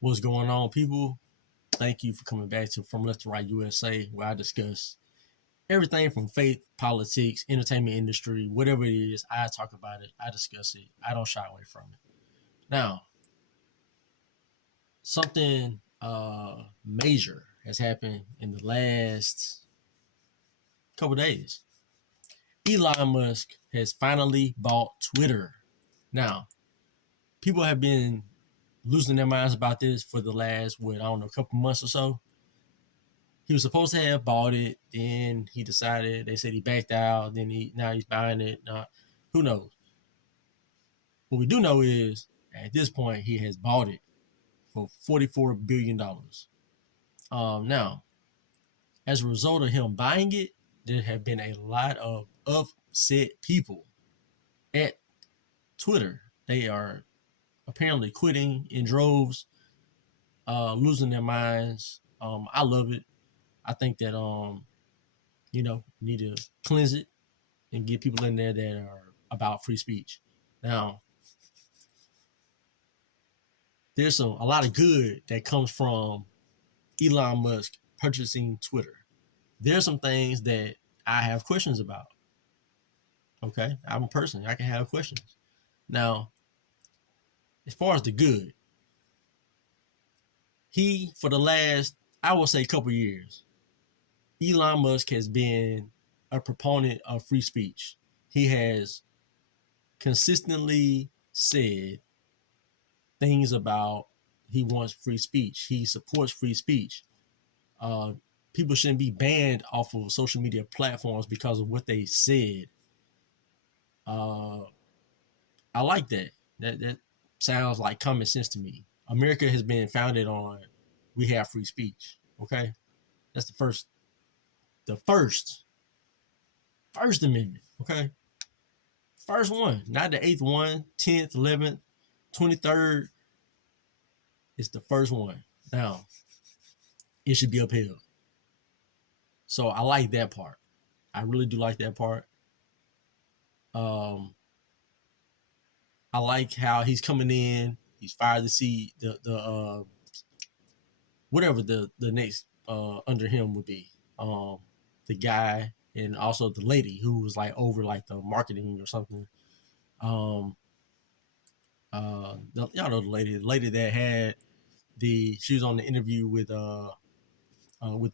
What's going on, people? Thank you for coming back to From Left to Right USA, where I discuss everything from faith, politics, entertainment industry, whatever it is. I talk about it. I discuss it. I don't shy away from it. Now, something major has happened in the last couple days. Elon Musk has finally bought Twitter. Now, people have been losing their minds about this for the last, I don't know, a couple months or so. He was supposed to have bought it, then he decided. They said he backed out. Then now he's buying it. Who knows? What we do know is at this point he has bought it for $44 billion. Now, as a result of him buying it, there have been a lot of upset people at Twitter. They are apparently quitting in droves, losing their minds. I love it. I think that need to cleanse it and get people in there that are about free speech. Now, there's a lot of good that comes from Elon Musk purchasing Twitter. There's some things that I have questions about. Okay, I'm a person. I can have questions. Now, as far as the good, for the last, I would say, couple years, Elon Musk has been a proponent of free speech. He has consistently said things about he wants free speech. He supports free speech. People shouldn't be banned off of social media platforms because of what they said. I like that. That sounds like common sense to me. America has been founded on we have free speech. Okay, that's the first amendment. Okay, first one, not the eighth one, 10th, 11th, 23rd. It's the first one. Now, it should be upheld. So I like that part. I really do like that part. I like how he's coming in. He's fired to see the whatever the next under him would be. The guy and also the lady who was like over like the marketing or something. Y'all know the lady that had she was on the interview with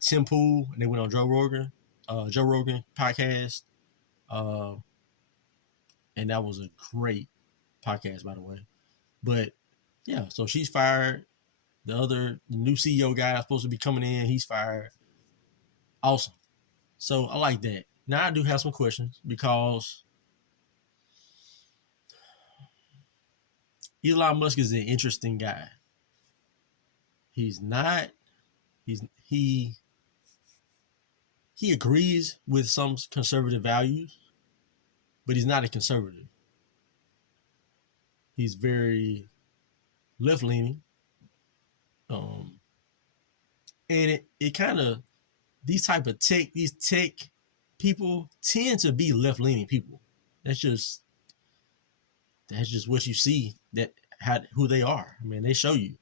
Tim Pool, and they went on Joe Rogan podcast, uh, and that was a great podcast, by the way. But yeah, so she's fired. The new CEO guy supposed to be coming in, he's fired. Awesome. So I like that. Now I do have some questions because Elon Musk is an interesting guy. He's not. He agrees with some conservative values, but he's not a conservative. He's very left leaning. And it kind of these tech people tend to be left leaning people. That's just what you see, who they are. I mean, they show you,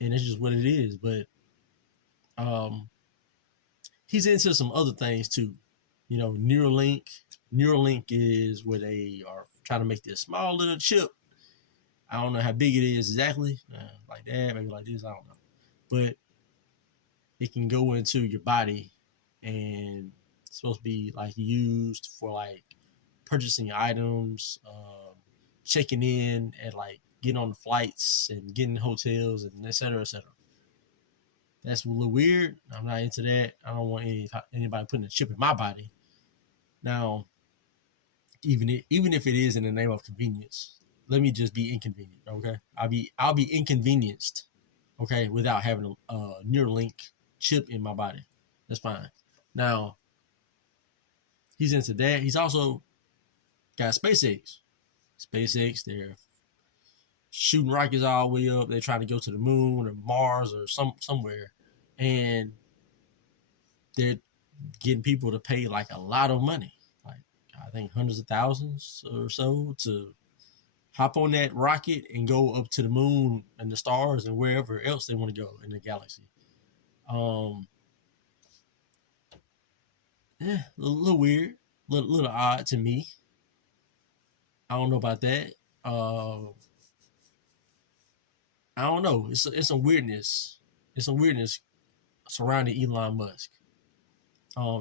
and it's just what it is. But he's into some other things too. You know, Neuralink. Neuralink is where they are trying to make this small little chip. I don't know how big it is exactly, like that, maybe like this. I don't know, but it can go into your body, and it's supposed to be like used for like purchasing items, checking in at like getting on the flights and getting hotels and et cetera, et cetera. That's a little weird. I'm not into that. I don't want anybody putting a chip in my body. Now, even if it is in the name of convenience, let me just be inconvenient. Okay, I'll be inconvenienced. Okay, without having a Neuralink chip in my body. That's fine. Now, he's into that. He's also got SpaceX. They're shooting rockets all the way up. They're trying to go to the moon or Mars or somewhere, and they're getting people to pay like a lot of money, like I think hundreds of thousands or so to hop on that rocket and go up to the moon and the stars and wherever else they want to go in the galaxy. Yeah, a little weird, little odd to me. I don't know about that. I don't know. It's some weirdness. It's some weirdness surrounding Elon Musk.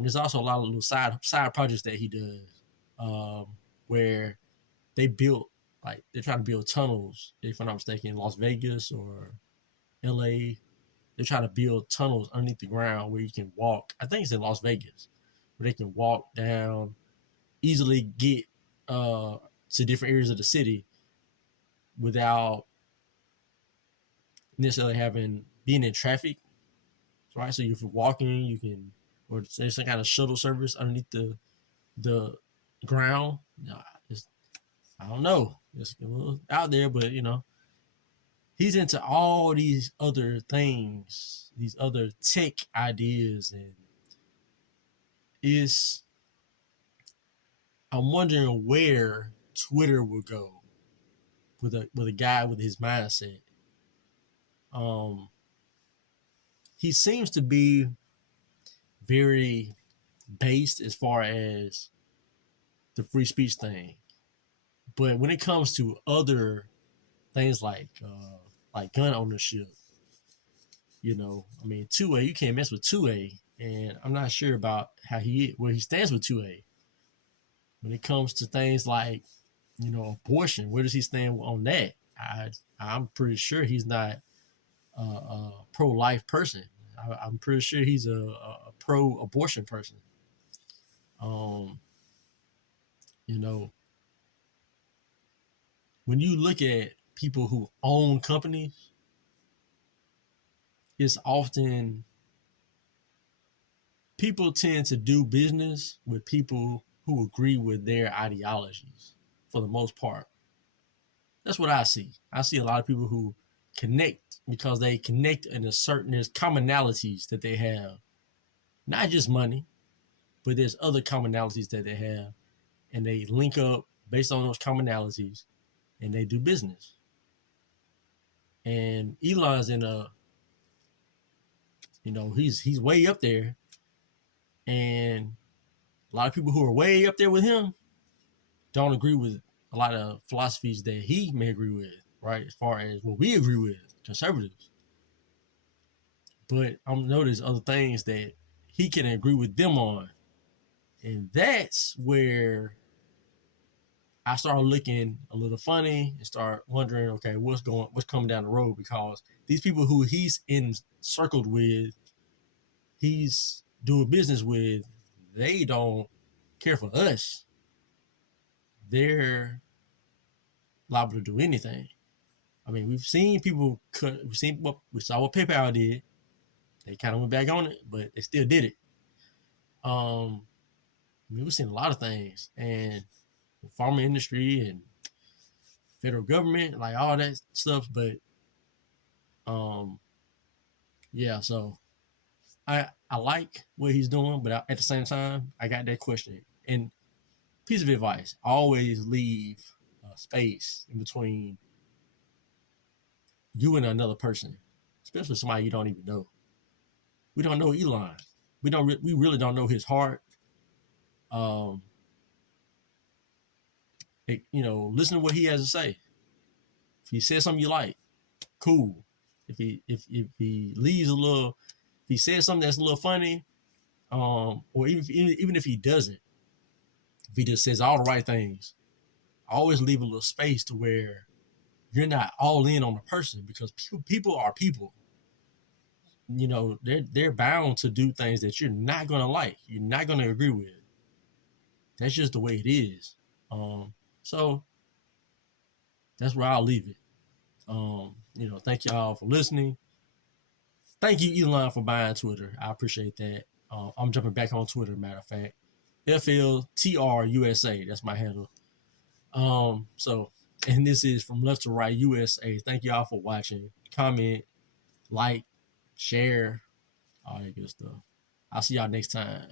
There's also a lot of little side projects that he does, where they built like they're trying to build tunnels. If I'm not mistaken, in Las Vegas or L.A. They're trying to build tunnels underneath the ground where you can walk. I think it's in Las Vegas, where they can walk down, easily get to different areas of the city without necessarily being in traffic, right? So if you're walking, you can, or there's some kind of shuttle service underneath the ground. I don't know. It's a little out there, but he's into all these other things, these other tech ideas, and is I'm wondering where Twitter will go with a guy with his mindset. He seems to be very based as far as the free speech thing, but when it comes to other things like gun ownership, I mean 2A, you can't mess with 2A, and I'm not sure about where he stands with 2A. When it comes to things like abortion, where does he stand on that? I'm pretty sure he's not a pro-life person. I'm pretty sure he's a pro-abortion person. You know, when you look at people who own companies, it's often people tend to do business with people who agree with their ideologies for the most part. That's what I see. I see a lot of people who connect because they connect in there's commonalities that they have. Not just money, but there's other commonalities that they have, and they link up based on those commonalities, and they do business. And Elon's in he's way up there, and a lot of people who are way up there with him don't agree with a lot of philosophies that he may agree with, right? As far as what we agree with, conservatives. But I'm noticing other things that he can agree with them on. And that's where I started looking a little funny and start wondering, okay, what's coming down the road, because these people who he's encircled with, he's doing business with, they don't care for us. They're liable to do anything. I mean, we've seen people we saw what PayPal did. They kind of went back on it, but they still did it. We've seen a lot of things, and the pharma industry and federal government, like all that stuff. But yeah, so I like what he's doing, but at the same time, I got that question. And piece of advice: always leave space in between you and another person, especially somebody you don't even know. We don't know Elon. We really don't know his heart. Listen to what he has to say. If he says something you like, cool. If he leaves if he says something that's a little funny, or even if he doesn't, if he just says all the right things, always leave a little space to where you're not all in on the person, because people are people. They're bound to do things that you're not gonna like, you're not gonna agree with. That's just the way it is. So that's where I'll leave it. Thank y'all for listening. Thank you, Elon, for buying Twitter. I appreciate that. I'm jumping back on Twitter, matter of fact. FLTRUSA. That's my handle. And this is From Left to Right USA. Thank y'all for watching. Comment, like, share, all that good stuff. I'll see y'all next time.